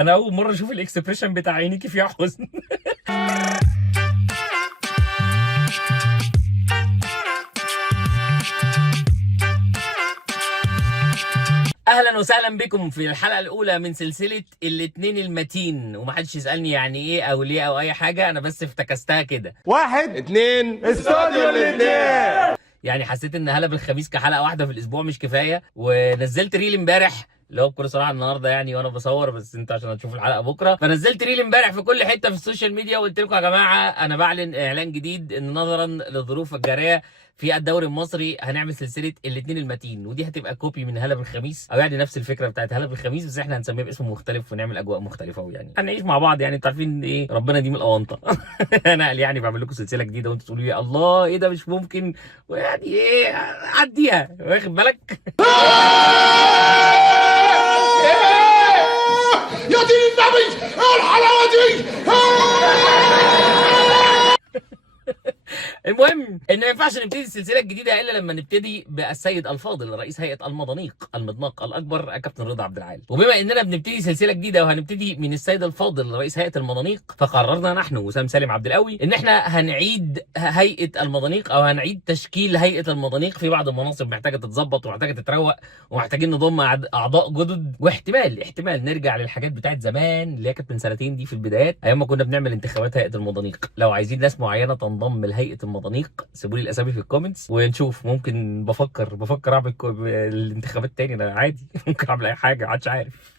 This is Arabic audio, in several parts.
انا اول مره اشوف الاكسبريشن بتاع عينيكي فيها حزن. اهلا وسهلا بكم في الحلقه الاولى من سلسله الاتنين المتين، ومحدش يسالني يعني ايه او ليه او اي حاجه، انا بس افتكستها كده. واحد اتنين استوديو الاتنين. يعني حسيت ان هلا بالخميس كحلقه واحده في الاسبوع مش كفايه، ونزلت ريل امبارح اللي هو بكل صراحه النهارده يعني وانا بصور، بس انتوا عشان هتشوفوا الحلقه بكره، فنزلت ريل امبارح في كل حته في السوشيال ميديا وقلت لكم يا جماعه انا بعلن اعلان جديد ان نظرا للظروف الجاريه في الدوري المصري هنعمل سلسله الاثنين المتين، ودي هتبقى كوبي من هلا بالخميس او يعني نفس الفكره بتاعت هلا بالخميس، بس احنا هنسميها باسم مختلف ونعمل اجواء مختلفه، ويعني هنعيش مع بعض. يعني انتوا عارفين ايه ربنا دي من الاونطه. انا قال يعني بعمل لكم سلسله جديده وانتوا تقولوا لي الله ايه ده مش ممكن، ويعني ايه عديها واخد بالك. يا دين النبي ايه الحلاوه دي؟ المهم ان ما ينفعش نبتدي السلسله الجديده الا لما نبتدي بالسيد الفاضل رئيس هيئه المضانيق المضناق الاكبر كابتن رضا عبد العال. وبما اننا بنبتدي سلسله جديده وهنبتدي من السيد الفاضل رئيس هيئه المضانيق، فقررنا نحن وسام سالم عبد القوي ان احنا هنعيد هيئه المضانيق او هنعيد تشكيل هيئه المضانيق. في بعض المناصب محتاجه تتظبط ومحتاجه تتروق ومحتاجين نضم اعضاء جدد، واحتمال نرجع للحاجات بتاعت زمان اللي هي كانت من سنتين دي في البدايات ايام ما كنا بنعمل انتخابات هيئه المضانيق. لو عايزين ناس معينه تنضم لهيئه المضانيق سيبوا لي الاسامي في الكومنتس ونشوف. ممكن بفكر اعمل الانتخابات تاني، انا عادي ممكن اعمل اي حاجه محدش عارف.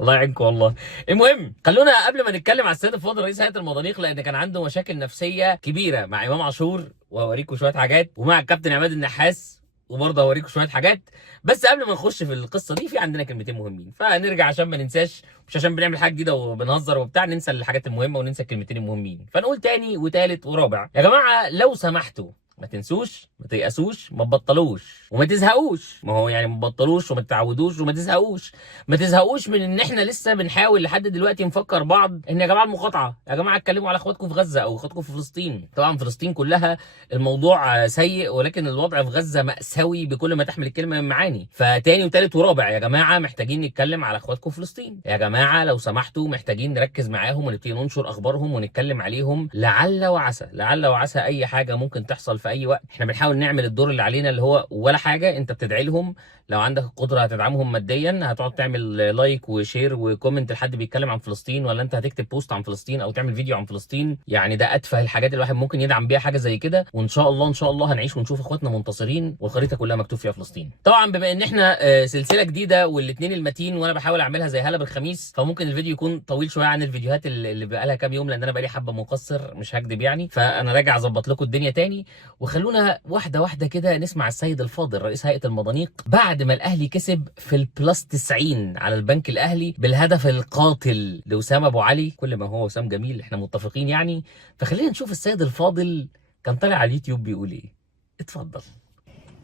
الله يعينكم والله. المهم خلونا قبل ما نتكلم على السيد الفاضل رئيس هيئه المضانيق، لان كان عنده مشاكل نفسيه كبيره مع امام عاشور وهوريكم شويه حاجات، ومع الكابتن عماد النحاس وبرضه هوريكم شويه حاجات. بس قبل ما نخش في القصه دي في عندنا كلمتين مهمين، فنرجع عشان ما ننساش، مش عشان بنعمل حاجه جديده وبنهزر وبتاع ننسى الحاجات المهمه وننسى الكلمتين المهمين. فنقول تاني وتالت ورابع يا جماعه لو سمحتوا ما تنسوش، ما تيأسوش، ما تبطلوش وما تزهقوش. ما هو يعني ما تبطلوش وما تتعودوش وما تزهقوش. ما تزهقوش من ان احنا لسه بنحاول لحد دلوقتي نفكر بعض ان يا جماعه المقاطعه، يا جماعه اتكلموا على اخواتكم في غزه او اخواتكم في فلسطين. طبعا فلسطين كلها الموضوع سيء، ولكن الوضع في غزه مأساوي بكل ما تحمل الكلمه من معاني. فتاني وتالت ورابع يا جماعه محتاجين نتكلم على اخواتكم في فلسطين. يا جماعه لو سمحتوا محتاجين نركز معاهم ونبتدي ننشر اخبارهم ونتكلم عليهم، لعل وعسى لعل وعسى اي حاجه ممكن تحصل في اي وقت. احنا بنحاول نعمل الدور اللي علينا اللي هو ولا حاجه، انت بتدعي لهم، لو عندك القدره هتدعمهم ماديا، هتقعد تعمل لايك وشير وكومنت لحد بيتكلم عن فلسطين، ولا انت هتكتب بوست عن فلسطين او تعمل فيديو عن فلسطين. يعني ده اتفه الحاجات اللي الواحد ممكن يدعم بيها حاجه زي كده، وان شاء الله ان شاء الله هنعيش ونشوف اخواتنا منتصرين والخريطه كلها مكتوب فيها فلسطين. طبعا بما ان احنا سلسله جديده والاثنين المتين وانا بحاول اعملها زي هلا بالخميس، فممكن الفيديو يكون طويل شويه عن الفيديوهات اللي بقى لها كام يوم، لان انا بقى لي حبه مقصر مش هكدب يعني. فانا راجع اظبط لكم الدنيا تاني، وخلونا واحده واحده كده نسمع السيد الفاضل رئيس هيئه المضانيق بعد ما الاهلي كسب في البلس 90 على البنك الاهلي بالهدف القاتل لوسام ابو علي. كل ما هو وسام جميل احنا متفقين يعني. فخلينا نشوف السيد الفاضل كان طالع على اليوتيوب بيقول ايه. اتفضل.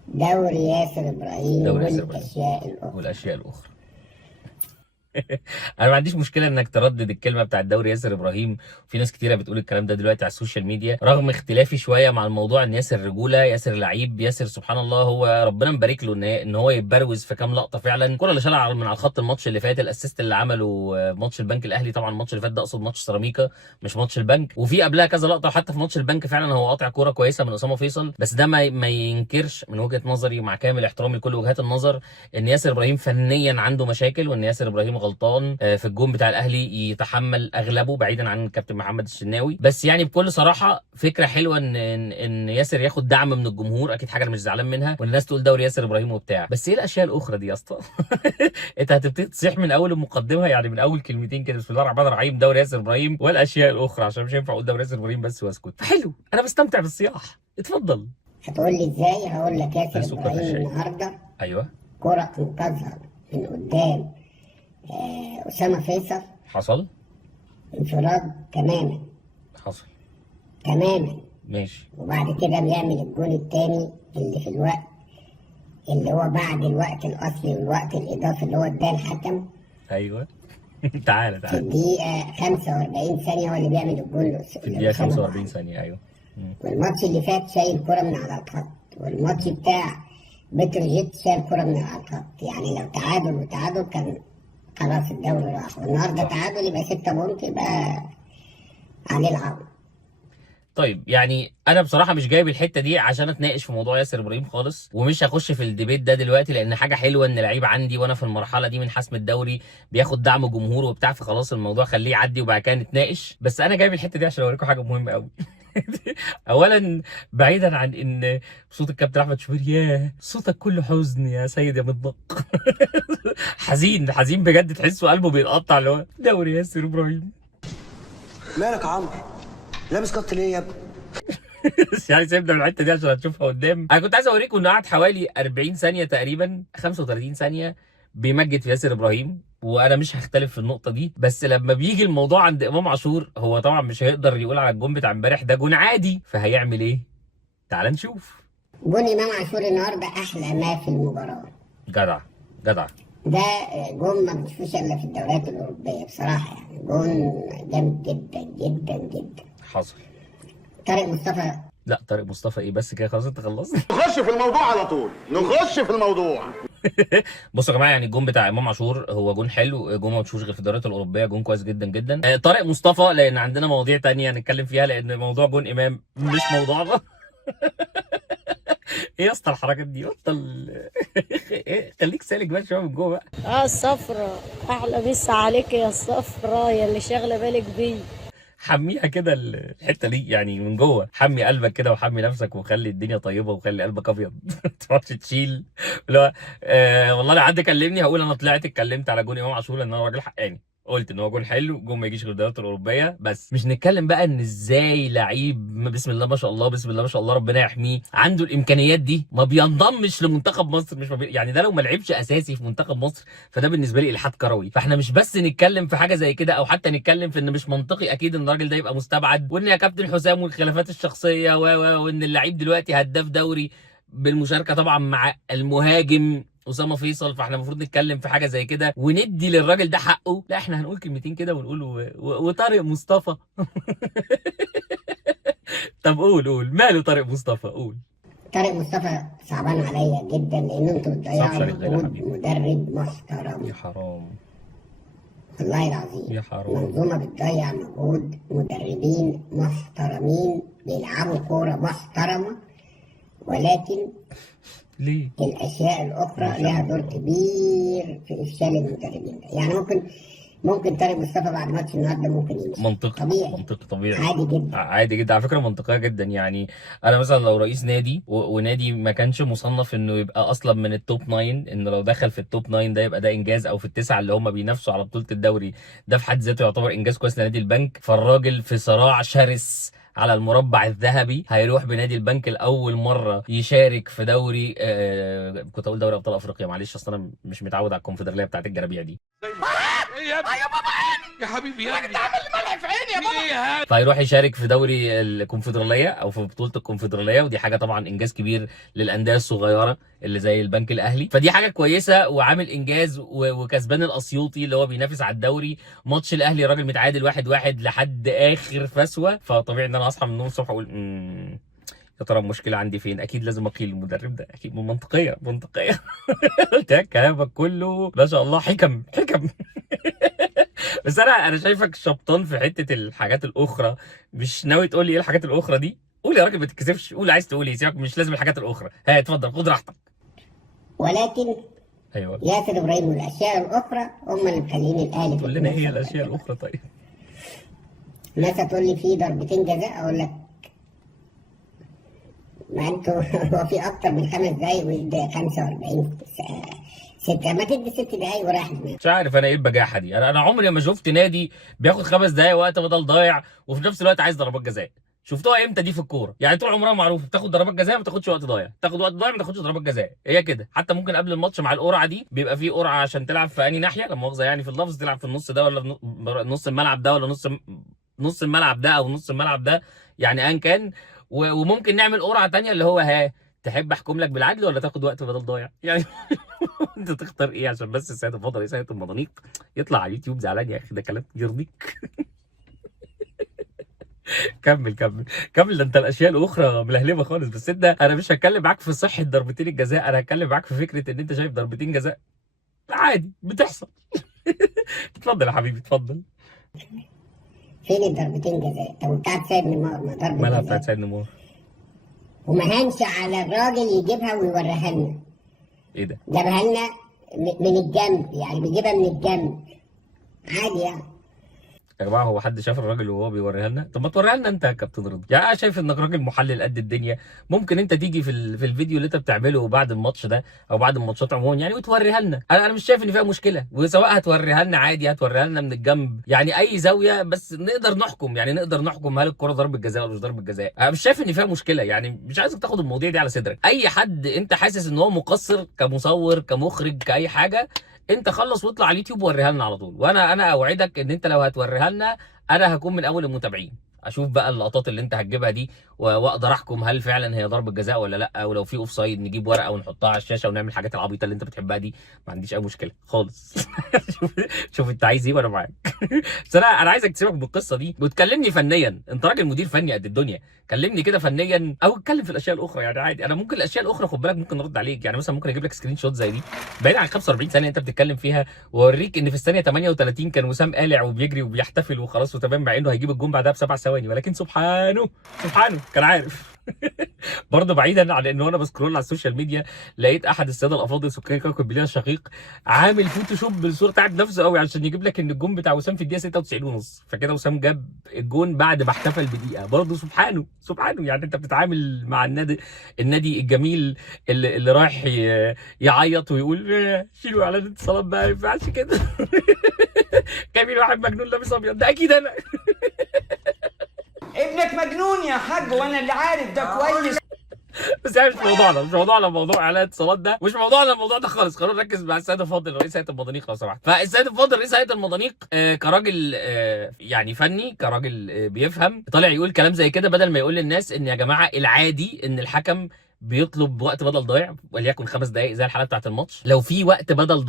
دوري ياسر ابراهيم والاشياء الاخرى. انا ما عنديش مشكله انك تردد الكلمه بتاعت دوري ياسر ابراهيم، وفي ناس كتيره بتقول الكلام ده دلوقتي على السوشيال ميديا، رغم اختلافي شويه مع الموضوع ان ياسر رجوله، ياسر لعيب، ياسر سبحان الله هو ربنا مبارك له ان هو يتبروز في كام لقطه فعلا. الكره اللي شالها من على الخط الماتش اللي فات، الاسيست اللي عمله ماتش البنك الاهلي، طبعا الماتش اللي فات ده اقصد ماتش سيراميكا مش ماتش البنك، وفي قبلها كذا لقطه، وحتى في ماتش البنك فعلا هو قاطع كوره كويسه من اسامه فيصل. بس ده ما ينكرش من وجهه نظري مع كامل احترامي لكل وجهات النظر ان ياسر ابراهيم فنيا عنده مشاكل، وان ياسر ابراهيم غلطان في الجون بتاع الاهلي يتحمل اغلبه بعيدا عن الكابتن محمد الشناوي. بس يعني بكل صراحه فكره حلوه ان ياسر ياخد دعم من الجمهور، اكيد حاجه انا مش زعلان منها، والناس تقول دوري ياسر ابراهيم وبتاع. بس ايه الاشياء الاخرى دي يا اسطى؟ انت هتبتدي تصيح من اول المقدمه، يعني من اول كلمتين كده بسم الله الرحمن الرحيم دوري ياسر ابراهيم والاشياء الاخرى، عشان مش هينفع اقول دوري ياسر ابراهيم بس واسكت. حلو انا بستمتع بالصياح. اتفضل. هتقول لي ازاي؟ هقول لك ياسر ابراهيم النهارده ايوه كره انقذها من قدام اسامه فيصل، حصل انفراد تماما حصل تماما ماشي، وبعد كده بيعمل الجول الثاني اللي في الوقت اللي هو بعد الوقت الاصلي والوقت الاضافي اللي هو اداه الحكم. ايوه. تعالى في الدقيقه 45 ثانيه هو اللي بيعمل الجول في الدقيقه 45 ثانيه. ايوه. والماتش اللي فات شايل كرة من على الخط، والماتش بتاع بتروجيت شايل كرة من على الخط. يعني لو تعادل وتعادل كان خلاص الدوري راح، والنهارده تعادل يبقى 6 بونت، يبقى عليه العوض. طيب يعني انا بصراحه مش جايب الحته دي عشان اتناقش في موضوع ياسر ابراهيم خالص، ومش هخش في الديبيت ده دلوقتي، لان حاجه حلوه ان لعيب عندي وانا في المرحله دي من حسم الدوري بياخد دعم جمهور وبتاع، فخلاص الموضوع خليه يعدي وبعد كده نتناقش. بس انا جايب الحته دي عشان اوريكم حاجه مهمه قوي. اولا بعيدا عن ان صوت الكابتن احمد شوبير، ياه صوتك كله حزن يا سيد يا مطبق. حزين حزين بجد، تحسه قلبه بيتقطع اللي هو دوري ياسر ابراهيم. مالك يا عمرو؟ لابس كت ليه يا ابني؟ بس يعني سيبنا من الحته دي عشان هتشوفها قدام. انا كنت عايز اوريكم انه قعد حوالي 40 ثانيه تقريبا 35 ثانيه بيمجد في ياسر ابراهيم، وانا مش هختلف في النقطه دي. بس لما بيجي الموضوع عند امام عاشور، هو طبعا مش هيقدر يقول على الجون بتاع امبارح ده جون عادي، فهيعمل ايه؟ تعال نشوف. جون امام عاشور النهارده احلى ما في المباراه. جدع جدع. ده جون ما بتشوفوش الا في الدوريات الاوروبيه بصراحه، يعني جون جامد جدا جدا جدا. حصل. طارق مصطفى. لا طارق مصطفى ايه بس كده، خلاص انت خلصت. نخش في الموضوع على طول، نخش في الموضوع. بصوا يا جماعه، يعني الجون بتاع امام عاشور هو جون حلو، جون ما بتشوفوش غير في الدوريات الاوروبيه، جون كويس جدا جدا. طارق مصطفى لان عندنا مواضيع تانية هنتكلم فيها، لان موضوع جون امام مش موضوعنا. ايه يا اسطى الحركات دي؟ بطل. خليك سالك بقى شويه من جوه بقى. الصفرة احلى مسا عليك يا الصفرة يا اللي شاغله بالك بيه. حميها كده الحته دي يعني من جوه، حمي قلبك كده وحمي نفسك وخلي الدنيا طيبه وخلي قلبك ابيض. ما تقعدش تشيل اللي هو والله لو حد كلمني هقول انا طلعت اتكلمت على جون امام عاشور لان انا راجل حقاني، قلت ان هو جون حلو، جون ما يجيش غير الدوريات الاوروبيه. بس مش نتكلم بقى ان ازاي لعيب بسم الله ما شاء الله بسم الله ما شاء الله ربنا يحميه عنده الامكانيات دي ما بينضمش لمنتخب مصر، مش يعني ده لو ما لعبش اساسي في منتخب مصر فده بالنسبه لي الحاد كروي. فاحنا مش بس نتكلم في حاجه زي كده، او حتى نتكلم في ان مش منطقي اكيد ان الراجل ده يبقى مستبعد، وان يا كابتن حسام والخلافات الشخصيه وان اللعيب دلوقتي هداف دوري بالمشاركه طبعا مع المهاجم اسامه فيصل، فاحنا المفروض نتكلم في حاجه زي كده وندي للراجل ده حقه. لا احنا هنقول كلمتين كده ونقول وطارق مصطفى. طب قول ماله طارق مصطفى؟ قول. طارق مصطفى صعبان عليا جدا لان انتوا بتضيعوا مجهود مدرب محترم. يا حرام والله العظيم يا حرام. منظومه بتضيع مجهود مدربين محترمين بيلعبوا كوره محترمه، ولكن ليه؟ الاشياء الاخرى لها دور كبير في افشال المدربين. يعني ممكن طارق مصطفى بعد ماتش النهارده ممكن يمشي. منطقي طبيعي. منطقي طبيعي عادي جدا عادي جدا على فكره، منطقيه جدا. يعني انا مثلا لو رئيس نادي ونادي ما كانش مصنف انه يبقى اصلا من التوب 9، انه لو دخل في التوب 9 ده يبقى ده انجاز، او في التسعه اللي هم بينافسوا على بطوله الدوري ده في حد ذاته يعتبر انجاز كويس لنادي البنك. فالراجل في صراع شرس على المربع الذهبي، هيروح بنادي البنك لاول مره يشارك في دوري كنت اقول دوري ابطال افريقيا، معلش اصل انا مش متعود على الكونفدراليه بتاعت الجرابيع دي. يا حبيبي يا ابني تعمل ملح في عيني يا بابا. فهيروح يشارك في دوري الكونفدراليه او في بطوله الكونفدراليه، ودي حاجه طبعا انجاز كبير للانديه الصغيره اللي زي البنك الاهلي، فدي حاجه كويسه وعامل انجاز. وكسبان الاسيوطي اللي هو بينافس على الدوري، ماتش الاهلي الراجل متعادل 1-1 لحد اخر فسوه. فطبيعي ان انا اصحى من النوم الصبح اقول يا ترى المشكله عندي فين؟ اكيد لازم اقيل المدرب ده، اكيد منطقيه. قلت لك كلامك كله ما شاء الله حكم. بس انا شايفك شبطان في حته الحاجات الاخرى، مش ناوي تقول لي ايه الحاجات الاخرى دي؟ قول يا راجل ما تتكسفش، قول عايز تقول ايه، سيبك مش لازم الحاجات الاخرى. ها اتفضل خد راحتك. ولكن ايوه ياسر ابراهيم والاشياء الاخرى هم اللي مخليني الاهلي. قول لنا ايه هي الاشياء الاخرى طيب؟ الناس هتقول لي في ضربتين جزاء، اقول لك ما انتوا هو في اكتر من 5 دقايق ويدي 45 6، ما تدي 6 دقايق ورايح دماغك. مش عارف انا ايه البجاحه دي. انا عمري ما شفت نادي بياخد 5 دقايق وقت بدل ضايع وفي نفس الوقت عايز ضربات جزاء. شفتوها امتى دي في الكوره؟ يعني طول عمرها معروف بتاخد ضربات جزاء ما تاخدش وقت ضايع، تاخد وقت ضايع ما تاخدش ضربات جزاء، هي كده. حتى ممكن قبل الماتش مع القرعه دي بيبقى في قرعه عشان تلعب في انهي ناحيه، لا مؤاخذه يعني في اللفظ، تلعب في النص ده ولا نص الملعب ده ولا نص الملعب ده او نص الملعب ده، يعني ايا كان. وممكن نعمل قرعه ثانيه اللي هو تحب احكم لك بالعدل ولا تاخد وقت بدل ضايع؟ يعني انت تختار ايه عشان بس السيد الفضل سيد المضانيق يطلع على اليوتيوب زعلان؟ يا اخي ده كلام يرضيك. كمل ده انت الاشياء الاخرى ملهلبه خالص. بس انا مش هتكلم معاك في صحه ضربتين الجزاء، انا هتكلم معاك في فكره ان انت شايف ضربتين جزاء عادي بتحصل. اتفضل يا حبيبي اتفضل. فين الضربتين جزاء؟ طب بتاعت سيد نيمار ما ضربة مالها جزاء. بتاعت سيد نيمار؟ وما هنش على الراجل يجيبها ويوريها لنا. ايه ده؟ جابها لنا من الجنب، يعني بيجيبها من الجنب عادي يعني. يا جماعه هو حد شاف الراجل وهو بيوريها لنا؟ طب ما توريها لنا انت يا كابتن رضا. يعني انا شايف انك راجل محلل قد الدنيا، ممكن انت تيجي في الفيديو اللي انت بتعمله بعد الماتش ده او بعد الماتشات عموما يعني وتوريها لنا. انا مش شايف ان فيها مشكله، وسواء هتوريها لنا عادي هتوريها لنا من الجنب، يعني اي زاويه بس نقدر نحكم، يعني نقدر نحكم هل الكره ضربه جزاء ولا مش ضربه جزاء. انا مش شايف ان فيها مشكله، يعني مش عايزك تاخد المواضيع دي على صدرك. اي حد انت حاسس ان هو مقصر كمصور كمخرج كاي حاجه، انت خلص واطلع على اليوتيوب ووريها لنا على طول، وانا اوعدك ان انت لو هتوريها لنا انا هكون من اول المتابعين، اشوف بقى اللقطات اللي انت هتجيبها دي واقدر احكم هل فعلا هي ضربه جزاء ولا لا، ولو في اوف سايد نجيب ورقه ونحطها على الشاشه ونعمل الحاجات العبيطه اللي انت بتحبها دي، ما عنديش اي مشكله خالص. شوف انت عايز ايه وانا معاك. بس انا عايزك تسيبك من القصه دي وتكلمني فنيا، انت راجل مدير فني قد الدنيا، كلمني كده فنيا او اتكلم في الاشياء الاخرى يعني عادي. انا ممكن الاشياء الاخرى خد بالك ممكن نرد عليك، يعني مثلا ممكن اجيب لك سكرين شوت زي دي بعيد عن 45 ثانيه انت بتتكلم فيها واوريك ان في الثانيه 38 كان وسام قالع وبيجري وبيحتفل وخلاص وتمام، مع انه هيجيب الجون بعدها ب7 ثواني، ولكن سبحانه كان عارف. برضه بعيدا عن انه انا بسكرول على السوشيال ميديا لقيت احد الساده الافاضل سكان كوكب بليله الشقيق عامل فوتوشوب بالصوره، تعب نفسه قوي عشان يجيب لك ان الجون بتاع وسام في الدقيقه 96 ونص، فكده وسام جاب الجون بعد ما احتفل بدقيقه. برضه سبحانه يعني انت بتتعامل مع النادي الجميل اللي رايح يعيط ويقول شيلوا اعلان اتصالات بقى، ما ينفعش كده. جايبين واحد مجنون لابس ابيض، ده اكيد انا. ابنك مجنون يا حاج وانا اللي عارف ده كويس. بس يعني مش موضوعنا موضوع اعلان اتصالات ده، مش موضوعنا الموضوع ده خالص. خلونا نركز مع السيد الفاضل رئيس هيئه المضانيق لو سمحت. فالسيد الفاضل رئيس هيئه المضانيق كراجل يعني فني، كراجل بيفهم، طالع يقول كلام زي كده بدل ما يقول للناس ان يا جماعه العادي ان الحكم بيطلب وقت بدل ضايع وليكن 5 دقائق زي الحاله بتاعت الماتش، لو في وقت بدل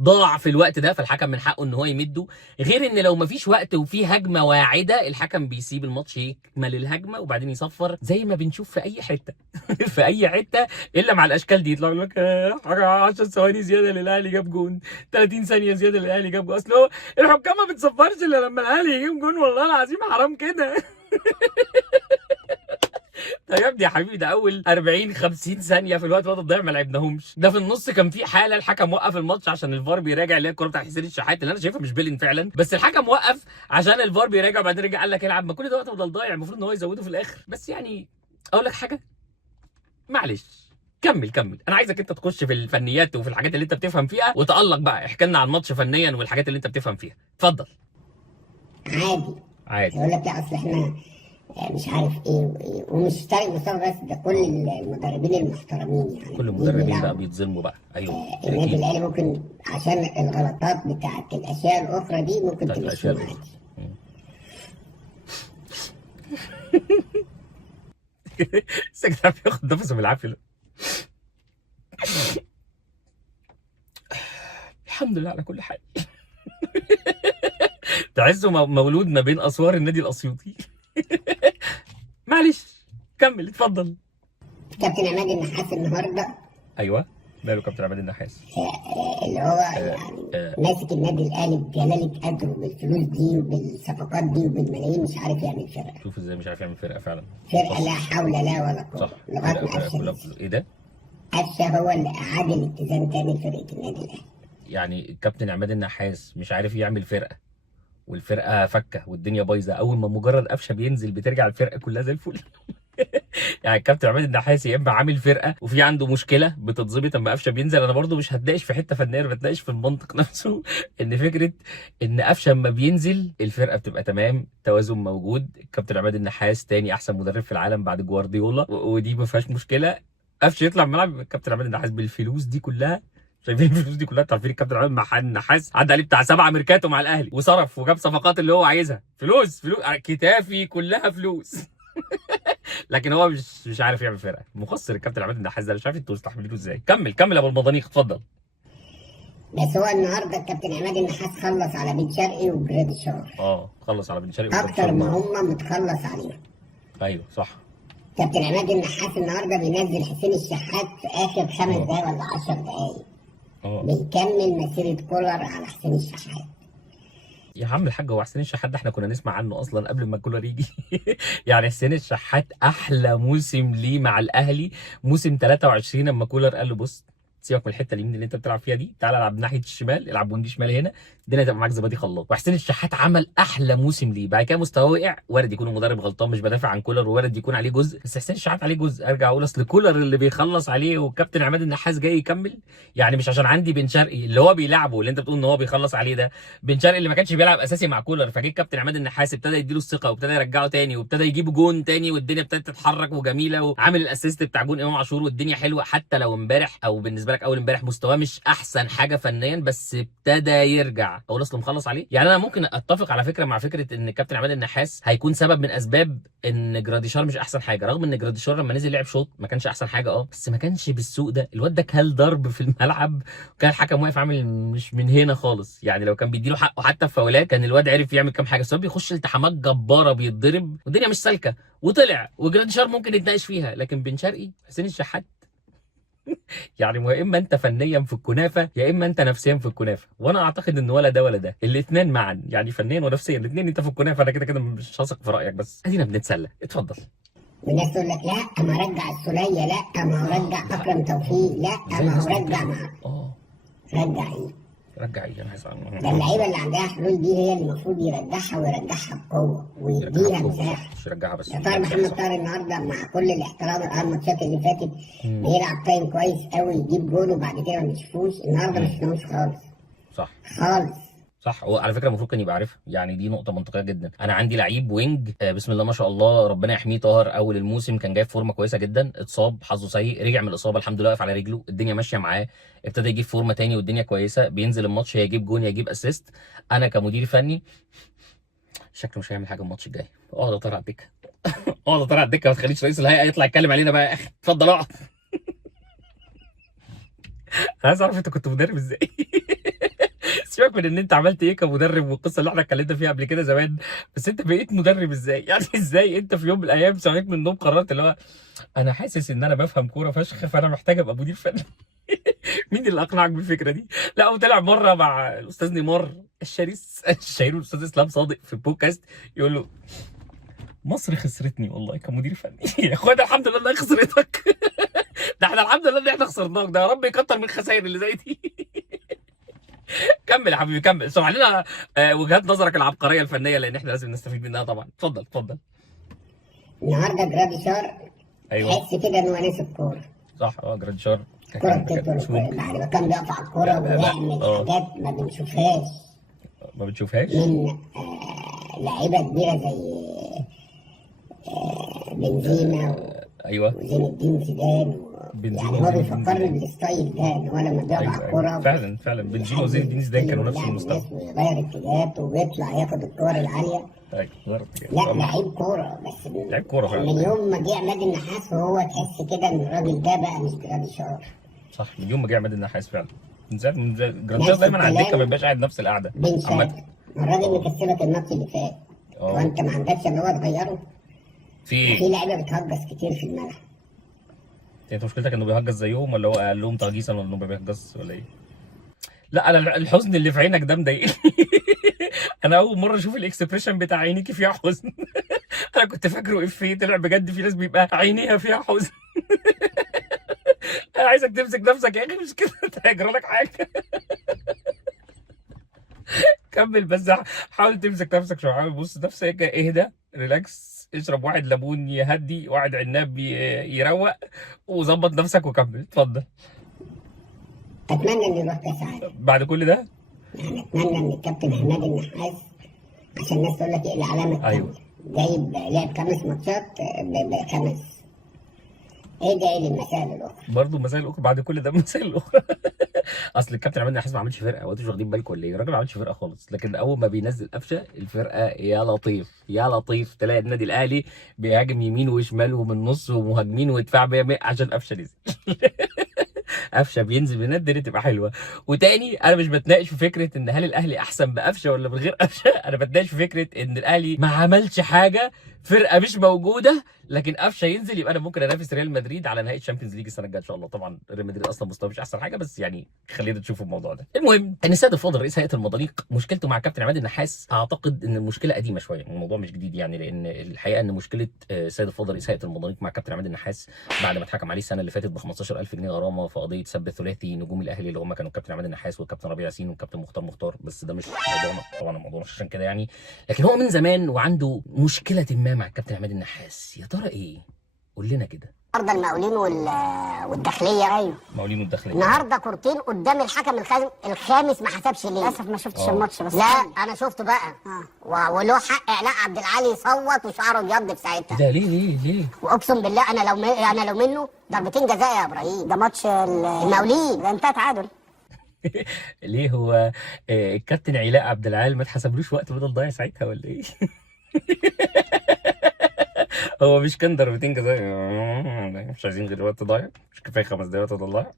ضاع في الوقت ده فالحكم من حقه ان هو يمده، غير ان لو مفيش وقت وفي هجمه واعده الحكم بيسيب الماتش يكمل الهجمه وبعدين يصفر زي ما بنشوف في اي حته. في اي حته الا مع الاشكال دي يطلع لك 10 ثواني زياده للاهلي جاب جون، 30 ثانيه زياده للاهلي جاب جون. اصل هو الحكام ما بتصفرش الا لما الاهلي يجيب جون، والله العظيم حرام كده. طيب يا ابني يا حبيبي ده اول 40 50 ثانيه في الوقت بدل الضايع ما لعبناهمش، ده في النص كان في حاله الحكم وقف الماتش عشان الفار بيراجع اللي هي الكوره بتاعت حسين الشحات اللي انا شايفها مش بيلين فعلا، بس الحكم وقف عشان الفار بيراجع وبعدين رجع قال لك العب. ما كل ده وقت بدل ضايع، المفروض ان هو يزوده في الاخر. بس يعني اقول لك حاجه معلش، كمل انا عايزك انت تخش في الفنيات وفي الحاجات اللي انت بتفهم فيها وتألق بقى، احكي لنا عن الماتش فنيا والحاجات اللي انت بتفهم فيها، اتفضل. عادي يقول لك لا اصل احنا مش عارف ايه وايه، ومش طارق مصطفى بس، ده كل المدربين المحترمين يعني كل المدربين بقى بيتظلموا بقى. ايوه النادي الاهلي ممكن عشان الغلطات بتاعت الاشياء الاخرى دي ممكن تمشي عادي. السجن بياخد نفسه بالعافيه. الحمد لله على كل حال. تعزه مولود ما بين اسوار النادي الاسيوطي. معلش كمل اتفضل. كابتن عماد النحاس النهارده. ايوه ماله كابتن عماد النحاس؟ اللي هو يعني ماسك النادي الاهلي بجلاله قدره بالفلوس دي وبالصفقات دي وبالملايين، مش عارف يعمل فرقه. شوف ازاي مش عارف يعمل فرقه فعلا. فرقه لا حول لا ولا قوه. صح لغايه ما قفشه. ايه ده؟ قفشه هو اللي اعاد الاتزان تاني لفرقه النادي الاهلي. يعني الكابتن عماد النحاس مش عارف يعمل فرقه والفرقه فكه والدنيا بايظه، اول ما مجرد قفشه بينزل بترجع الفرقه كلها زي الفل. يعني الكابتن عماد النحاس يا اما عامل فرقه وفي عنده مشكله بتتظبط اما قفشه بينزل. انا برضو مش هتناقش في حته فنيه، انا بتناقش في المنطق نفسه، ان فكره ان قفشه اما بينزل الفرقه بتبقى تمام، توازن موجود. الكابتن عماد النحاس تاني احسن مدرب في العالم بعد جوارديولا ودي ما فيهاش مشكله. قفشه يطلع من الملعب الكابتن عماد النحاس بالفلوس دي كلها، شايفين الفلوس دي كلها؟ عارفين الكابتن عماد النحاس عدى عليه بتاع 7 ميركاتو مع الاهلي وصرف وجاب صفقات اللي هو عايزها، فلوس كتافي كلها فلوس. لكن هو مش عارف يعمل فرقه. مقصر الكابتن عماد النحاس ده، مش عارف انتوا تستحملوه ازاي. كمل يا ابو المضانيق اتفضل. بس هو النهارده الكابتن عماد النحاس خلص على بن شرقي وجراديشار. خلص على بن شرقي اكتر ما هم متخلص عليهم. ايوه صح. كابتن عماد النحاس النهارده بينزل حسين الشحات في اخر 5 دقايق ولا 10 دقايق. بيكمل مسيره كولر على حسين الشحات. يا عم الحاج، هو حسين الشحات ده احنا كنا نسمع عنه اصلا قبل ما كولر يجي. يعني حسين الشحات احلى موسم ليه مع الاهلي موسم 23 لما كولر قال له بص سيبك من الحته اليمين اللي انت بتلعب فيها دي، تعالى العب ناحيه الشمال، العب وينج شمال هنا، الدنيا هتبقى معاك زبادي خلاط. وحسين الشحات عمل احلى موسم ليه. بعد كده مستواه وقع، وارد يكون المدرب غلطان، مش بدافع عن كولر، وارد يكون عليه جزء، بس حسين الشحات عليه جزء. ارجع اقول اصل كولر اللي بيخلص عليه والكابتن عماد النحاس جاي يكمل. يعني مش عشان عندي بن شرقي اللي هو بيلعبه اللي انت بتقول ان هو بيخلص عليه ده، بن شرقي اللي ما كانش بيلعب اساسي مع كولر، فجه الكابتن عماد النحاس ابتدى يديله الثقه وابتدى يرجعه تاني وابتدى يجيب جون تاني والدنيا ابتدت تتحرك وجميله، وعامل الاسيست بتاع جون امام عاشور والدنيا حلوه. حتى لو امبارح او بالنسبه لك اول امبارح مستواه مش احسن حاجه فنيا، بس ابتدى يرجع. اقول اصل مخلص عليه. يعني انا ممكن اتفق على فكره مع فكره ان الكابتن عماد النحاس هيكون سبب من اسباب ان جراديشار مش احسن حاجه، رغم ان جراديشار لما نزل لعب شوط ما كانش احسن حاجه بس ما كانش بالسوء ده. الواد ده كان ضرب في الملعب وكان الحكم واقف عامل مش من هنا خالص. يعني لو كان بيديله حقه حتى في فاولات كان الواد عرف يعمل كام حاجه، بس هو بيخش التحامات جباره بيتضرب والدنيا مش سالكه وطلع. وجراديشار ممكن يتناقش فيها، لكن بن شرقي حسين الشحات يعني يا اما انت فنيا في الكنافه يا اما انت نفسيا في الكنافه. وانا اعتقد ان ولا ده ولا ده، الاثنين معا، يعني فنيا ونفسيا الاثنين انت في الكنافه. انا كده مش هثق في رايك، بس ادينا بنتسلى. اتفضل. والناس تقول لك لا ما رجع السوليه، لا ما هو رجع اكرم توفيق، لا ما هو رجع رجع ايه؟ رجع ايه؟ انا عايز ده اللعيبه اللي عندها حلول دي هي اللي المفروض يرجعها ويرجعها بقوه ويديها مساحه. مش يرجعها بس. يا ترى محمد طاهر النهارده مع كل الاحترام الماتشات اللي فاتت بيلعب تايم كويس قوي يجيب جول وبعد كده ما بنشوفوش. النهارده ما شفناهوش خالص. صح خالص. صح. هو على فكره المفروض كان يبقى عارفها، يعني دي نقطه منطقيه جدا. انا عندي لعيب وينج بسم الله ما شاء الله ربنا يحميه، طاهر اول الموسم كان جايب فورمه كويسه جدا، اتصاب حظه سيء، رجع من الاصابه الحمد لله واقف على رجله، الدنيا ماشيه معاه، ابتدى يجيب فورمه تاني والدنيا كويسه، بينزل الماتش يجيب جون يجيب اسيست. انا كمدير فني شكله مش هيعمل حاجه الماتش الجاي. اقعد يا طاهر على الدكه. اقعد يا طاهر على الدكه، ما تخليش رئيس الهيئه يطلع يتكلم علينا بقى يا اخي. اتفضل اقعد. عايز اعرف انت كنت مدرب ازاي. سيبك من ان انت عملت ايه كمدرب والقصه اللي احنا اتكلمنا فيها قبل كده زمان، بس انت بقيت مدرب ازاي؟ يعني ازاي انت في يوم من الايام صحيت من النوم قررت اللي هو انا حاسس ان انا بفهم كوره فشخ فانا محتاج ابقى مدير فني؟ مين اللي اقنعك بالفكره دي؟ لا وطلع مره مع الاستاذ نيمار الشريس الشهير والاستاذ اسلام صادق في بودكاست يقول له مصر خسرتني والله كمدير فني. يا اخوانا الحمد لله انها خسرتك. ده احنا الحمد لله ان احنا خسرناك، ده يا رب يكتر من الخسائر اللي زي دي. كمل يا حبيبي كمل، سمع لنا وجهات نظرك العبقريه الفنيه لان احنا لازم نستفيد منها طبعا. اتفضل اتفضل. النهارده جراديشار تحس كده انه ناسي الكوره. صح جراديشار الكوره بتطول بعد ما كان بيقف على الكوره ويعمل حاجات ما بنشوفهاش. ما بتشوفهاش من لعيبه كبيره زي بنزيما ايوه وزين الدين زيدان. يعني هو بيفكرني بالستايل ده ان هو لما بيقف على الكوره فعلا بنزيما وزين الدين زيدان كانوا نفس المستوى. ويغير اتجاهاته وبيطلع ياخد الكور العاليه. ايوه لا لعيب كوره، بس لعيب كوره فعلا. من يوم ما جه عماد النحاس وهو تحس كده ان الراجل ده بقى مش جراديشار. صح من يوم ما جه عماد النحاس فعلا. من زمان جراديشار دايما على الدكه ما بيبقاش قاعد نفس القعده. الراجل مكسبك الماتش اللي فات وانت ما عندكش اللي هو تغيره. في لعيبه بتهجس كتير في الملعب. انت مشكلتك انه بيهجس زيهم ولا هو اقلهم تهجيسا ولا انه بيهجس ولا ايه؟ لا انا الحزن اللي في عينك ده مضايقني. انا اول مره اشوف الاكسبريشن بتاع عينيكي فيها حزن. انا كنت فاكره افيه طلع بجد في ناس بيبقى عينيها فيها حزن. انا عايزك تمسك نفسك يا اخي مش كده هيجرى لك حاجه. كمل بس حاول تمسك نفسك شويه، حاول بص نفسك اهدى ريلاكس، اشرب واحد ليمون يهدي واحد عناب يروق وظبط نفسك وكمل. اتفضل. اتمنى ان يروح كاس عالم بعد كل ده. يعني اتمنى ان الكابتن عماد النحاس عشان الناس تقول لك ايه العلامه الثانيه. ايوه جايب لعب 5 ماتشات ب5. ايه ده ايه المسائل الاخرى؟ برضه المسائل الاخرى بعد كل ده المسائل الاخرى. اصل الكابتن عماد النحاس ما عملش فرقه، وانتوا مش واخدين بالكم ولا ايه؟ الراجل ما عملش فرقه خالص، لكن اول ما بينزل قفشه الفرقه يا لطيف يا لطيف، تلاقي النادي الاهلي بيهاجم يمين وشمال ومن النص ومهاجمين ودفاع 100 عشان قفشه نزل. قفشه بينزل من الدنيا تبقى حلوه. وتاني انا مش بتناقش في فكره ان هل الاهلي احسن بقفشه ولا من غير قفشه، انا بتناقش في فكره ان الاهلي ما عملش حاجه، فرقه مش موجوده، لكن قفشه ينزل يبقى انا ممكن انافس ريال مدريد على نهائي الشامبيونز ليج السنه الجايه ان شاء الله. طبعا ريال مدريد اصلا مستواه مش احسن حاجه، بس يعني خلينا نشوف الموضوع ده. المهم ان السيد الفاضل رئيس هيئه المضانيق مشكلته مع كابتن عماد النحاس اعتقد ان المشكله قديمه شويه، الموضوع مش جديد يعني، لان الحقيقه ان مشكله السيد الفاضل رئيس هيئه المضانيق مع كابتن عماد النحاس بعد ما اتحكم عليه السنه اللي فاتت ب 15000 جنيه غرامه في قضيه سب ثلاثي نجوم الاهلي اللي هم كانوا الكابتن عماد النحاس والكابتن ربيع ياسين والكابتن مختار، بس ده مش موضوعنا طبعا، الموضوع مش عشان كده يعني، لكن هو من زمان وعنده مشكله ما مع الكابتن عماد النحاس. يا ترى ايه؟ قول لنا كده. النهارده المقاولين والداخليه. ايوه مقاولين والداخليه النهارده كورتين قدام الحكم الخامس ما حسبش ليه. للاسف ما شفتش الماتش بس لا انا شفت بقى. وله حق علاء عبد العالي يصوت وشعره ابيض في ساعتها. ده ليه؟ واقسم بالله انا لو منه ضربتين جزاء يا ابراهيم. ده ماتش المقاولين ده انتهى تعادل. ليه هو الكابتن علاء عبد العال ما اتحسبلوش وقت بدل ضايع ساعتها ولا ايه؟ هو مش كان ضربتين جزاء؟ مش عايزين غير وقت ضايع؟ مش كفايه 5 دقايق وقت ضايع؟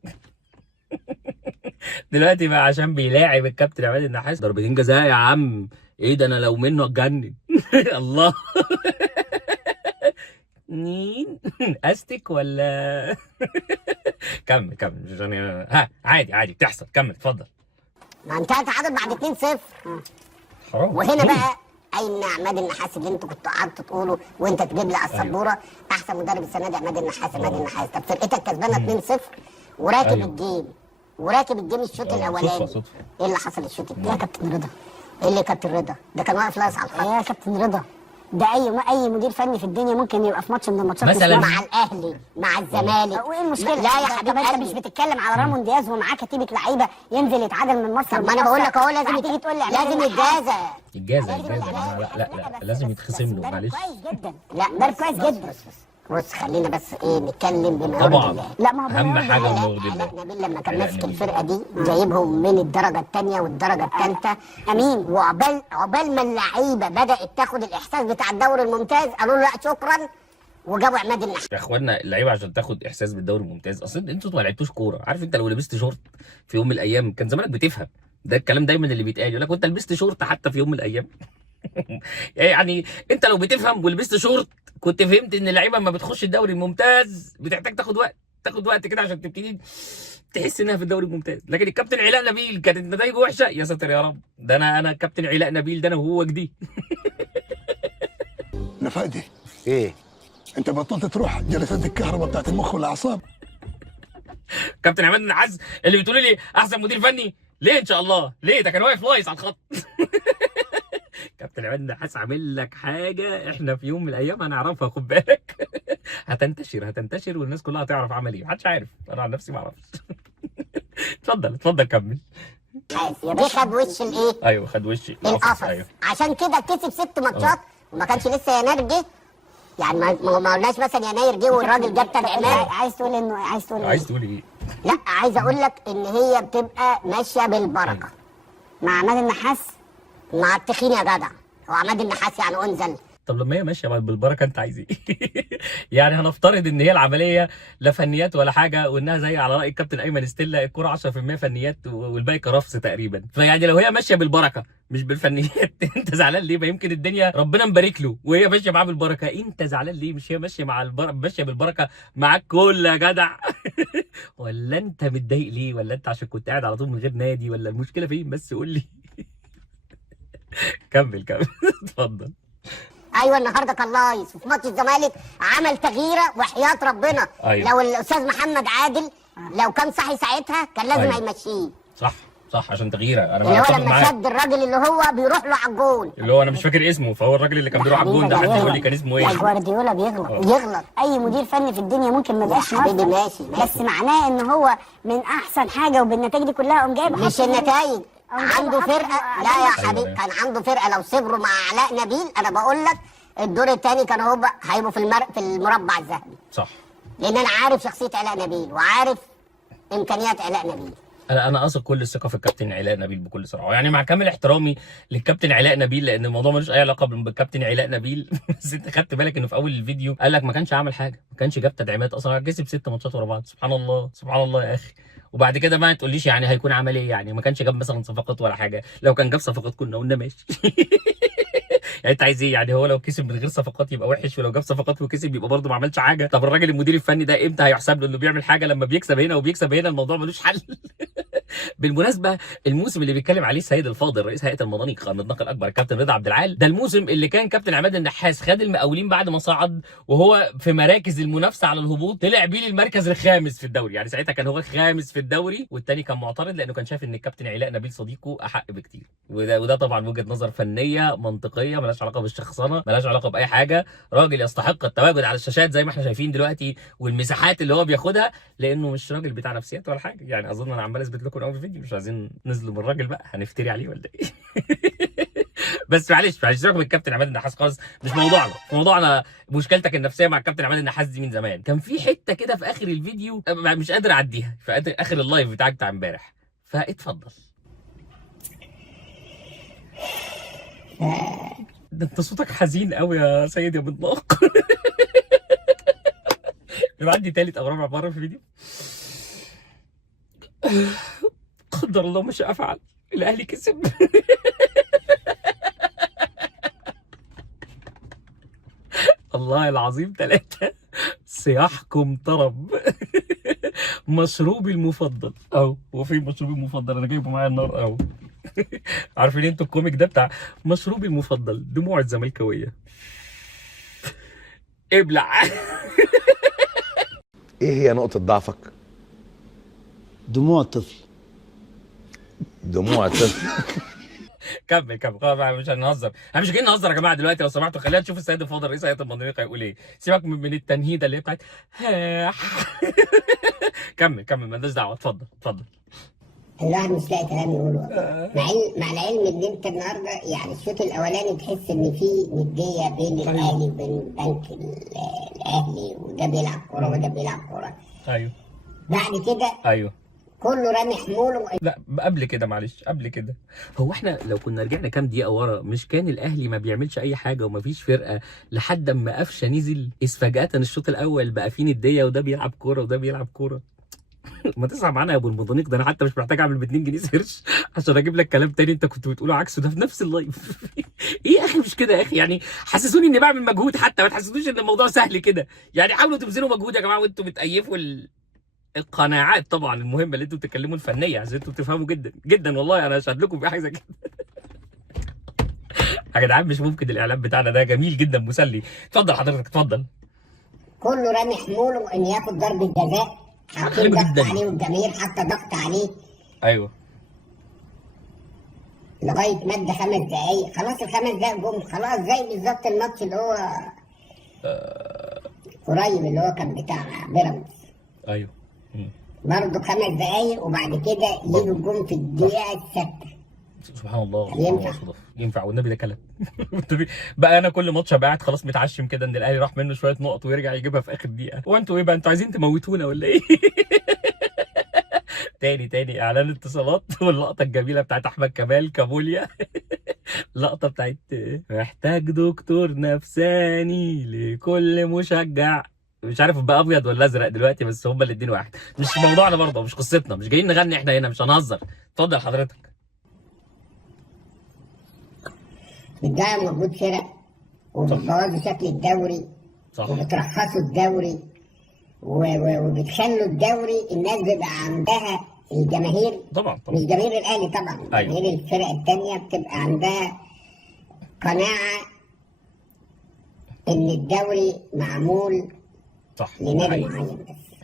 دلوقتي بقى عشان بيلاعب الكابتن عماد النحاس ضربتين جزاء يا عم، ايه ده؟ انا لو منه اتجنن. الله. مين؟ استك ولا؟ كمل مش عشان ها عادي بتحصل، كمل اتفضل. ما انتهى تعادل بعد 2-0. حرام. وهنا بقى اين عماد النحاس اللي انتوا كنتوا قعدتوا تقولوا وانت تجيب لي على السبوره احسن مدرب السنه دي عماد النحاس. طب فرقتك كسبانه 2-0 وراكب الجيم الشوط الاولاني. صدفه. ايه اللي حصل الشوط الثاني؟ يا كابتن رضا ايه اللي كابتن رضا ده كان واقف لايص على الخط. يا كابتن رضا ده اي مدير فني في الدنيا ممكن يبقى في ماتش من الماتشات مثلا مع الاهلي مع الزمالك. وايه المشكله؟ لا يا حبيبي طب انت مش بتتكلم على رامون دياز ومعاه كتيبه لعيبه ينزل يتعادل من مصر؟ طب ما انا بقول لك اهو لازم تيجي تقول لي لازم يتجازى. لا لازم يتخصم له، معلش. كويس جدا. لا ده كويس جدا. بص خلينا بس طبعا نتكلم بموارد لا ما هو اهم حاجه علاء الموارد الله. نبيل لما كان ماسك الفرقه دي جايبهم من الدرجه الثانيه والدرجه الثالثه. امين. وعقبال ما اللعيبه بدات تاخد الاحساس بتاع الدوري الممتاز قالوا له لا شكرا وجابوا عماد النحاس. يا اخوانا اللعيبه عشان تاخد احساس بالدوري الممتاز، اصل انتوا ما لعبتوش كوره. عارف انت لو لبست شورت في يوم من الايام كان زمانك بتفهم. ده الكلام دايما اللي بيتقال، يقول لك انت لبست شورت حتى في يوم من الايام. يعني انت لو بتفهم ولبست شورت كنت فهمت ان اللعيبه لما بتخش الدوري الممتاز بتحتاج تاخد وقت كده عشان تبتدي تحس انها في الدوري الممتاز. لكن الكابتن علاء نبيل كانت نتائجه وحشه، يا ساتر يا رب. ده انا كابتن علاء نبيل ده انا وهو جديد. نفادي ايه؟ انت بطلت تروح جلسات الكهرباء بتاعت المخ والاعصاب؟ كابتن عماد النحاس اللي بتقولي لي احسن مدير فني ليه؟ ان شاء الله ليه؟ ده كان واقف لايص على الخط. كابتن عماد النحاس عامل لك حاجه احنا في يوم من الايام هنعرفها، خد بالك. هتنتشر والناس كلها هتعرف عمل ايه، محدش عارف، انا عن نفسي ما اعرفش. اتفضل كمل. دي خد وش الايه؟ ايوه خد وشي القفص. ايوه عشان كده كسب 6 ماتشات وما كانش لسه يناير جه. يعني ما قلناش مثلا يناير جه والراجل جاب تدعيمات. عايز تقول ايه؟ لا عايز اقول لك ان هي بتبقى ماشيه بالبركه. مع عماد النحاس مع التخين يا جدع. هو عماد النحاس يعني انزل. طب لما هي ماشيه بالبركه انت عايز ايه؟ يعني هنفترض ان هي العمليه لا فنيات ولا حاجه، وانها زي على راي الكابتن ايمن ستيلا الكوره 10% فنيات والباقي كرفس تقريبا. فيعني لو هي ماشيه بالبركه مش بالفنيات انت زعلان ليه؟ ما يمكن الدنيا ربنا مبارك له وهي ماشيه معاه بالبركه، انت زعلان ليه؟ مش هي ماشيه ماشيه بالبركه معاك كل يا جدع. ولا انت متضايق ليه؟ ولا انت عشان كنت قاعد على طول من غير نادي؟ ولا المشكله فين؟ بس قول لي. كمل اتفضل. ايوه النهارده كان لايص وفي ماتش الزمالك عمل تغييره وحياه ربنا. أيوة. لو الاستاذ محمد عادل لو كان صحي ساعتها كان لازم أيوة. هيمشيه. صح عشان تغييره. انا اللي هو متفق لما معاك. شد الراجل اللي هو بيروح له على الجون، اللي هو انا مش فاكر اسمه، فهو الراجل اللي كان بيروح على الجون ده حد يقول لي كان اسمه يا ايه؟ جوارديولا يغلط. اي مدير فني في الدنيا ممكن ما يبقاش حبيبي موفق، ماشي. بس معناه ان هو من احسن حاجه وبالنتائج دي كلها قام جايب مش النتائج عنده فرقه. لا يا حبيبي أيوة. كان عنده فرقه لو صبروا مع علاء نبيل انا بقول لك الدور الثاني كان هيبقوا في المربع الذهبي. صح. لان انا عارف شخصيه علاء نبيل وعارف امكانيات علاء نبيل. انا اثق كل الثقه في الكابتن علاء نبيل بكل صراحه، يعني مع كامل احترامي للكابتن علاء نبيل لان الموضوع ملوش اي علاقه بالكابتن علاء نبيل. بس انت خدت بالك انه في اول الفيديو قال لك ما كانش عامل حاجه، ما كانش جاب تدعيمات اصلا، كسب 6 ماتشات ورا بعض. سبحان الله يا اخي. وبعد كده ما تقوليش يعني هيكون عمل ايه، يعني ما كانش جاب مثلا صفقات ولا حاجه، لو كان جاب صفقات كنا قلنا ماشي. يعني انت عايز ايه؟ يعني هو لو كسب من غير صفقات يبقى وحش، ولو جاب صفقات وكسب يبقى برضه ما عملش حاجه؟ طب الراجل المدير الفني ده امتى هيحسب له انه بيعمل حاجه؟ لما بيكسب هنا وبيكسب هنا، الموضوع ملوش حل. بالمناسبه الموسم اللي بيتكلم عليه السيد الفاضل رئيس هيئه المضانيق المضناق الاكبر الكابتن رضا عبد العال، ده الموسم اللي كان كابتن عماد النحاس خد المقاولين بعد ما صعد وهو في مراكز المنافسه على الهبوط، طلع بيه للمركز الخامس في الدوري. يعني ساعتها كان هو الخامس في الدوري والتاني كان معترض لانه كان شايف ان الكابتن علاء نبيل صديقه احق بكتير. وده طبعا وجهه نظر فنيه منطقيه ملهاش علاقه بالشخصنه، ملهاش علاقه باي حاجه. راجل يستحق التواجد على الشاشات زي ما احنا شايفين دلوقتي والمساحات اللي هو بياخدها، لانه مش راجل بتاع نفسيات ولا حاجه. يعني اظن انا عمال اثبت لكم اول فيديو، مش عايزين نظلم الراجل بقى، هنفتري عليه ولا ايه؟ بس معلش سيبك من الكابتن عماد النحاس خالص، مش موضوعنا. موضوعنا مشكلتك النفسيه مع الكابتن عماد النحاس دي من زمان. كان في حته كده في اخر الفيديو مش قادر اعديها، في اخر اللايف بتاعك بتاع امبارح، فاتفضل. ده انت صوتك حزين قوي يا سيد يا مضناق. يبقى عندي تالت او رابع مره في الفيديو. قدر الله ما شاء فعل، الاهلي كسب. والله العظيم 3 صياحكم طرب. مشروبي المفضل اهو، وفي مشروبي المفضل انا جايبه معايا النهار اهو. عارفين انتوا الكوميك ده بتاع مشروبي المفضل دموع الزملكاويه؟ ابلع. ايه هي نقطة ضعفك؟ دموع الطفل. دموع الطفل. كمل خلاص مش هنهزر، احنا مش جايين نهزر يا جماعه دلوقتي لو سمحتوا. خلينا نشوف السيد الفاضل رئيس هيئه المضانيق هيقول ايه. سيبك من التنهيده اللي هي بتاعت كمل مالناش دعوه، اتفضل. الواحد مش لاقي كلام يقوله. مع العلم ان انت النهارده يعني الشوط الاولاني تحس ان في نديه بين الاهلي وبين بنك الاهلي، وده بيلعب كوره وده بيلعب كوره. ايوه. بعد كده ايوه كله رامي حموله. لا قبل كده، معلش قبل كده، هو احنا لو كنا رجعنا كام دقيقه ورا مش كان الاهلي ما بيعملش اي حاجه ومفيش فرقه لحد اما قفشه نزل؟ اذ فجاه الشوط الاول بقى فيه نديه وده بيلعب كوره وده بيلعب كوره. ما تسمع معانا يا ابو المضانيق، ده انا حتى مش محتاج اعمل ب 2 جنيه سيرش عشان اجيب لك كلام تاني انت كنت بتقوله عكسه ده في نفس اللايف. ايه يا اخي مش كده يا اخي؟ يعني حسسوني اني بعمل مجهود، حتى ما تحسسونيش ان الموضوع سهل كده. يعني حاولوا تبذلوا مجهود يا جماعه وانتوا بتأيفوا القناعات طبعا المهمه اللي انتوا بتتكلموا الفنيه عشان انتوا بتفهموا جدا والله انا اشهد لكم بحاجه زي كده. يا جدعان مش ممكن، الاعلام بتاعنا ده جميل جدا مسلي. اتفضل حضرتك اتفضل. كله رامي حموله ان ياخد ضربه جزاء، حاطين ضغط عليه والجماهير حاطه ضغط عليه. ايوه. لغايه مد 5 دقايق، خلاص ال5 دقايق جم، خلاص زي بالظبط الماتش اللي هو قريب اللي هو كان بتاع بيراميدز. ايوه. برضه 5 دقايق وبعد كده يجوا الجون في الدقيقه السادسه. سبحان الله. ينفع ينفع والنبي ده كلام. بقى انا كل ماتش ابقى قاعد خلاص متعشم كده ان الاهلي راح منه شويه نقط ويرجع يجيبها في اخر دقيقه. هو انتوا ايه بقى؟ انتوا عايزين تموتونا ولا ايه؟ تاني اعلان اتصالات واللقطه الجميله بتاعت احمد كمال كابوليا. اللقطه بتاعت محتاج دكتور نفساني لكل مشجع، مش عارف بقى ابيض ولا ازرق دلوقتي، بس هما الاثنين واحد. مش موضوعنا برضه، مش قصتنا، مش جايين نغني احنا هنا، مش هنهزر. اتفضل حضرتك. بتضيعوا مجهود فرق وبتبوظوا شكل الدوري. صح. وبترخصوا الدوري وبتخلوا الدوري الناس بيبقى عندها الجماهير طبعا مش جماهير الاهلي طبعا. أيوة. جماهير الفرق الثانيه بتبقى عندها قناعه ان الدوري معمول صح لنادي معين بس.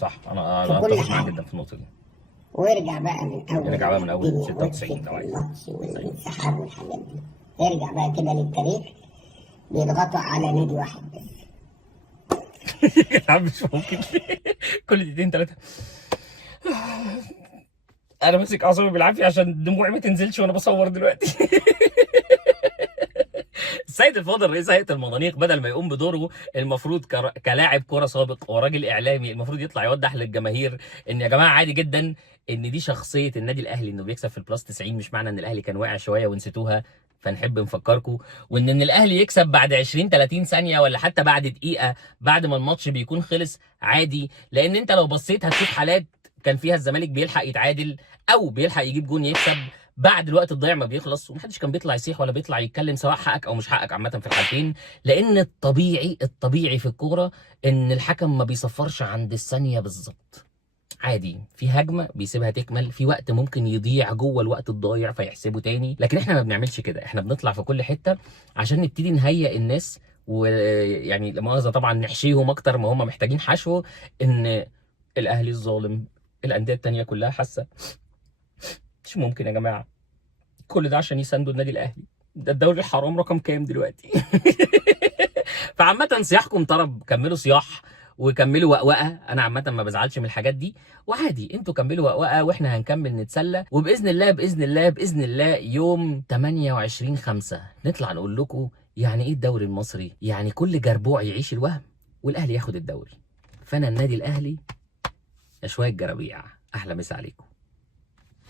صح. انا اتفق معاك جدا في النقطه دي. وارجع بقى من اول، ارجع بقى من اول 96 لو عايز. الماتش والانسحاب والحاجات دي، ارجع بقى كده للتاريخ. بيضغطوا على نادي واحد بس. يا عم مش ممكن. كل دقيقتين 3 انا ماسك اعصابي بالعافيه عشان دموعي ما تنزلش وانا بصور دلوقتي. السيد الفاضل رئيس هيئه المضانيق بدل ما يقوم بدوره المفروض كلاعب كوره سابق وراجل اعلامي، المفروض يطلع يوضح للجماهير ان يا جماعه عادي جدا ان دي شخصيه النادي الاهلي انه بيكسب في البلس 90، مش معنى ان الاهلي كان واقع شويه ونسيتوها فنحب نفكركم وان الاهلي يكسب بعد 20 30 ثانيه ولا حتى بعد دقيقه بعد ما الماتش بيكون خلص عادي، لان انت لو بصيت هتشوف حالات كان فيها الزمالك بيلحق يتعادل او بيلحق يجيب جون يكسب بعد الوقت الضايع ما بيخلص، ومحدش كان بيطلع يصيح ولا بيطلع يتكلم سواء حقك او مش حقك عامه في الحالتين، لان الطبيعي في الكوره ان الحكم ما بيصفرش عند الثانيه بالظبط. عادي في هجمه بيسيبها تكمل، في وقت ممكن يضيع جوه الوقت الضايع فيحسبه تاني، لكن احنا ما بنعملش كده، احنا بنطلع في كل حته عشان نبتدي نهيئ الناس، ويعني لا مؤاخذه طبعا نحشيهم اكتر ما هم محتاجين حشو، ان الاهلي الظالم، الانديه التانيه كلها حاسه. مش ممكن يا جماعه كل ده عشان يساندوا النادي الاهلي، ده الدوري الحرام رقم كام دلوقتي؟ فعامه صياحكم طرب، كملوا صياح وكملوا وقوقه، انا عامه ما بزعلش من الحاجات دي، وعادي انتوا كملوا وقوقه واحنا هنكمل نتسلى، وباذن الله باذن الله باذن الله يوم 28/5 نطلع نقول لكم يعني ايه الدوري المصري، يعني كل جربوع يعيش الوهم والاهلي ياخد الدوري. فانا النادي الاهلي يا شويه جرابيع، احلى مسا عليكم.